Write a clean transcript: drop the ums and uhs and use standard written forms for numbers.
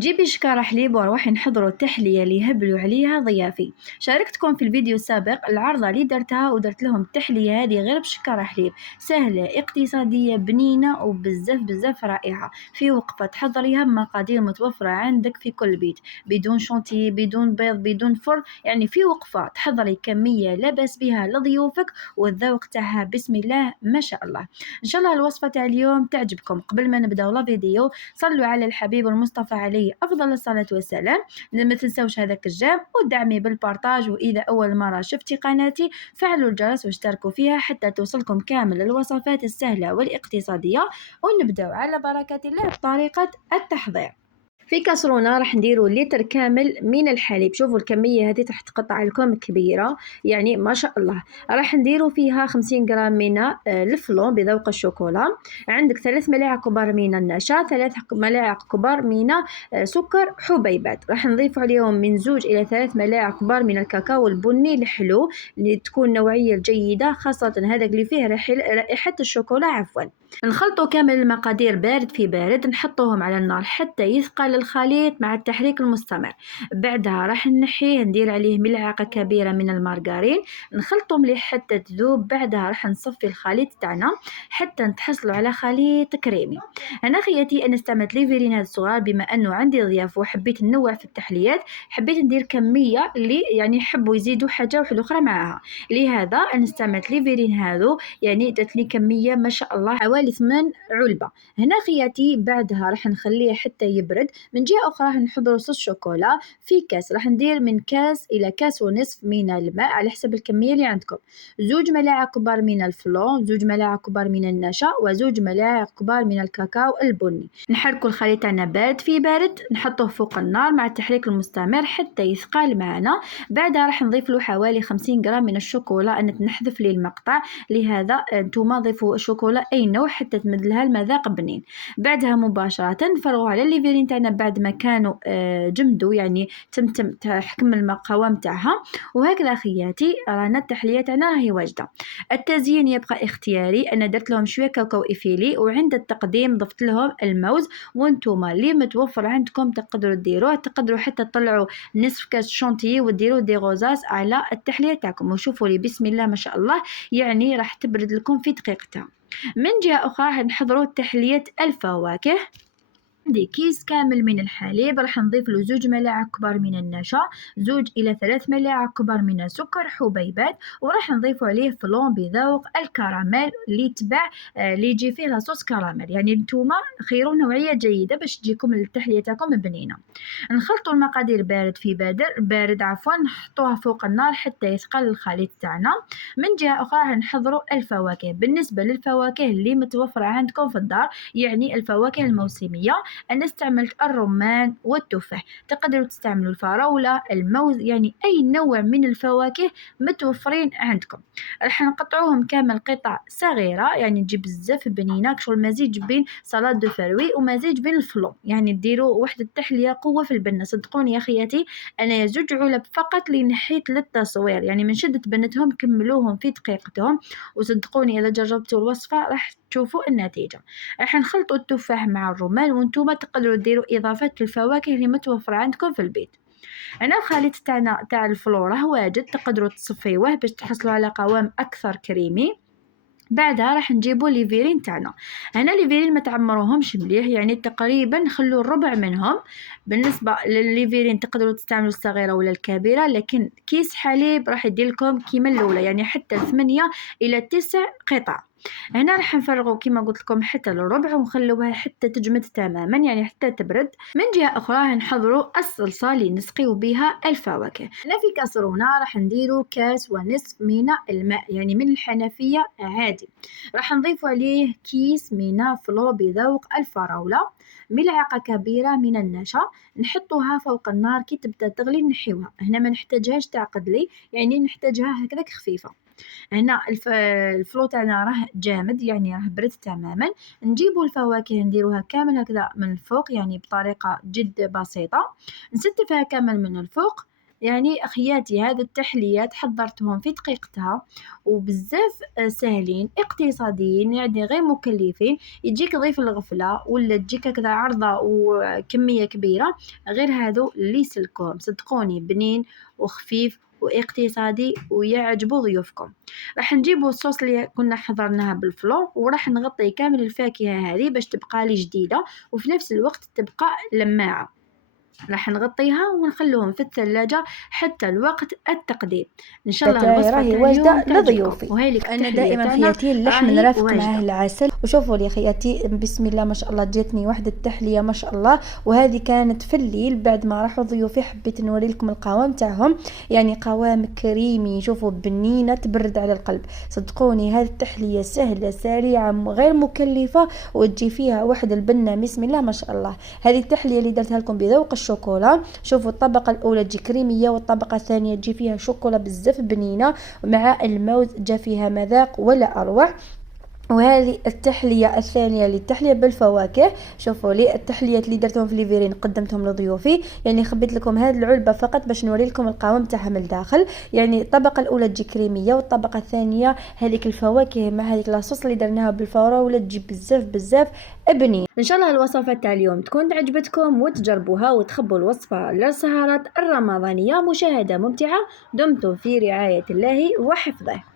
جيبي شكارة حليب وروحي نحضروا التحلية اللي يهبلوا عليها ضيافي. شاركتكم في الفيديو السابق العرضة اللي درتها ودرت لهم التحلية هذه غير بشكارة حليب، سهلة اقتصادية بنينة وبزاف رائعة، في وقفة تحضريها بمقادير متوفرة عندك في كل بيت، بدون شونتي بدون بيض بدون فرن، يعني في وقفة تحضري كمية لا بأس بها لضيوفك والذوق تاعها بسم الله ما شاء الله. ان شاء الله الوصفة تاع اليوم تعجبكم. قبل ما نبداو لا فيديو صلوا على الحبيب المصطفى عليه أفضل الصلاة والسلام. ما تنسوش هذاك الجام ودعمي بالبارتاج، وإذا أول مرة شفتي قناتي فعلوا الجرس واشتركوا فيها حتى توصلكم كامل الوصفات السهلة والاقتصادية. ونبدأ على بركة الله بطريقة التحضير. في كاسرونه راح نديرو لتر كامل من الحليب، شوفوا الكميه هذه راح تقطع لكم كبيره يعني ما شاء الله. راح نديرو فيها 50 غرام من الفلون بذوق الشوكولا، عندك 3 ملاعق كبار من النشا، 3 ملاعق كبار من سكر حبيبات، راح نضيف عليهم من 2 إلى 3 ملاعق كبار من الكاكاو البني الحلو اللي تكون نوعيه جيده، خاصه هذاك اللي فيه رائحه الشوكولا عفوا. نخلطوا كامل المقادير بارد في بارد، نحطوهم على النار حتى يثقل الخليط مع التحريك المستمر. بعدها راح نحيه ندير عليه ملعقة كبيرة من المارغرين، نخلطه مليح حتى تذوب. بعدها راح نصفي الخليط تاعنا حتى نتحصلوا على خليط كريمي. انا خياتي انا استعملت ليفرينات صغار بما انه عندي ضياف وحبيت ننوع في التحليات، حبيت ندير كمية اللي يعني يحبوا يزيدوا حاجة واحدة اخرى معاها، لهذا انا استعملت ليفرين هذو، يعني دات لي كمية ما شاء الله حوالي 8 علبة. هنا خياتي بعدها راح نخليه حتى يبرد. من جهة أخرى راح نحضر صوص شوكولا في كاس، راح ندير من كاس إلى كاس ونصف من الماء على حسب الكمية اللي عندكم، 2 ملاعق كبار من الفلون، 2 ملاعق كبار من النشا، و2 ملاعق كبار من الكاكاو البني. نحركوا الخليط تاعنا بارد في بارد، نحطوه فوق النار مع التحريك المستمر حتى يثقل معنا. بعدها راح نضيف له حوالي 50 غرام من الشوكولا، أنا تنحذف لي المقطع، لهذا انتم ضيفوا شوكولا اي نوع حتى تمد لها المذاق بنين. بعدها مباشره نفرغوا على الليفرين تاعنا بعد ما كانوا جمدوا، يعني تم تحكم القوام تاعها. وهكذا خياتي رانا التحليه تاعنا راهي واجده. التزيين يبقى اختياري، انا درت لهم شويه كاكاو ايفيلي، وعند التقديم ضفت لهم الموز، وانتم اللي متوفر عندكم تقدروا ديروه، تقدروا حتى تطلعوا نصف كاس شونتيي وديروا دي غوزاز على التحليه تاعكم. وشوفوا لي بسم الله ما شاء الله، يعني راح تبرد لكم في دقيقتها. من جهة أخرى نحضروا تحلية الفواكه. عندي كيس كامل من الحليب، راح نضيف له 2 ملاعق كبار من النشا، 2 إلى 3 ملاعق كبار من السكر حبيبات، وراح نضيف عليه فلون بذوق الكراميل اللي يتبع اللي يجي فيه لاصوص كراميل، يعني نتوما خيروا نوعية جيدة باش تجيكم التحلية تاعكم بنينة. نخلطوا المقادير بارد في بارد عفوا، نحطوها فوق النار حتى يثقل الخليط تاعنا. من جهة أخرى نحضروا الفواكه. بالنسبة للفواكه اللي متوفرة عندكم في الدار، يعني الفواكه الموسمية، أنا استعملت الرمان والتفاح، تقدروا تستعملوا الفراولة الموز، يعني أي نوع من الفواكه متوفرين عندكم. راح نقطعوهم كامل قطع صغيرة، يعني تجي بزاف بنينة، كشغل مزيج بين سلطة دو فروي ومزيج بين الفلون، يعني ديروا واحد التحلية قوة في البنة. صدقوني يا خياتي أنا 2 علب فقط اللي نحيت للتصوير، يعني من شدة بنتهم كملوهم في دقيقتهم، وصدقوني إذا جربتوا الوصفة راح تشوفوا النتيجة. راح نخلطوا التفاح مع الرمان، وانتم تقدروا ديروا اضافات الفواكه اللي متوفره عندكم في البيت. انا الخليط تاعنا تاع الفلورا واجد، تقدروا تصفيوه باش تحصلوا على قوام اكثر كريمي. بعدها راح نجيبو ليفيرين تاعنا. هنا ليفيرين ما تعمروهمش مليح، يعني تقريبا نخلو الربع منهم. بالنسبه للليفيرين تقدروا تستعملوا الصغيره ولا الكبيره، لكن كيس حليب راح يدير لكم كيما الاولى، يعني حتى 8 الى 9 قطع. هنا راح نفرغوا كما قلت لكم حتى للربع، ونخلوها حتى تجمد تماما، يعني حتى تبرد. من جهه اخرى نحضروا الصلصه اللي نسقيو بها الفواكه. هنا في كاسرونه راح نديروا كاس ونصف من الماء، يعني من الحنفيه عادي. راح نضيف عليه كيس من فلو بذوق الفراوله، ملعقه كبيره من النشا، نحطوها فوق النار كي تبدا تغلي نحيوها. هنا ما نحتاجهاش تعقد لي، يعني نحتاجها هكذاك خفيفه. هنا الفلو تاعنا راه جامد، يعني راه برد تماما. نجيبوا الفواكه نديروها كامل هكذا من الفوق، يعني بطريقه جد بسيطه، نستفها كامل من الفوق. يعني أخياتي هذا التحليات حضرتهم في دقيقتها، وبزاف ساهلين اقتصاديين يعني غير مكلفين. يجيك ضيف الغفلة ولا تجيك هكذا عرضة وكمية كبيرة، غير هادو اللي يسلكوهم صدقوني بنين وخفيف واقتصادي ويعجبوا ضيوفكم. راح نجيبوا الصوص اللي كنا حضرناها بالفلو، وراح نغطي كامل الفاكهة هذه باش تبقى لي جديدة وفي نفس الوقت تبقى لماعة. راح نغطيها ونخلوهم في الثلاجة حتى الوقت التقديم. ان شاء الله تاعي الوصفة راهي تاع واجده اليوم تعجبكم، لضيوفي. وهاي لك انا التحلية دائما تاعنا خياتي اللحم راهي نرافق معاه واجدة. العسل. وشوفوا لي خياتي بسم الله ما شاء الله جاتني واحده التحليه ما شاء الله. وهذه كانت في الليل بعد ما راحوا ضيوفي، حبيت نوري لكم القوام تاعهم، يعني قوام كريمي. شوفوا بنينه تبرد على القلب. صدقوني هذه التحليه سهله سريعه غير مكلفه، وتجي فيها واحد البنه بسم الله ما شاء الله. هذه التحليه اللي درتها لكم بذوق الشوكولا. شوفوا الطبقه الاولى تجي كريميه، والطبقه الثانيه تجي فيها شوكولا بزاف بنينه، مع الموز جا فيها مذاق ولا اروع. وهذه التحليه الثانيه للتحليه بالفواكه. شوفوا لي التحليات اللي درتهم في ليفيرين قدمتهم لضيوفي، يعني خبيت لكم هذه العلبه فقط باش نوري لكم القوام تاعها من الداخل. يعني الطبقه الاولى تجي كريميه، والطبقه الثانيه هذيك الفواكه مع هذيك لاصوص اللي درناها بالفوره، ولا تجي بزاف بزاف بنين. ان شاء الله الوصفه تاع اليوم تكون عجبتكم وتجربوها وتخبوا الوصفه للسهرات الرمضانيه. مشاهده ممتعه. دمتم في رعايه الله وحفظه.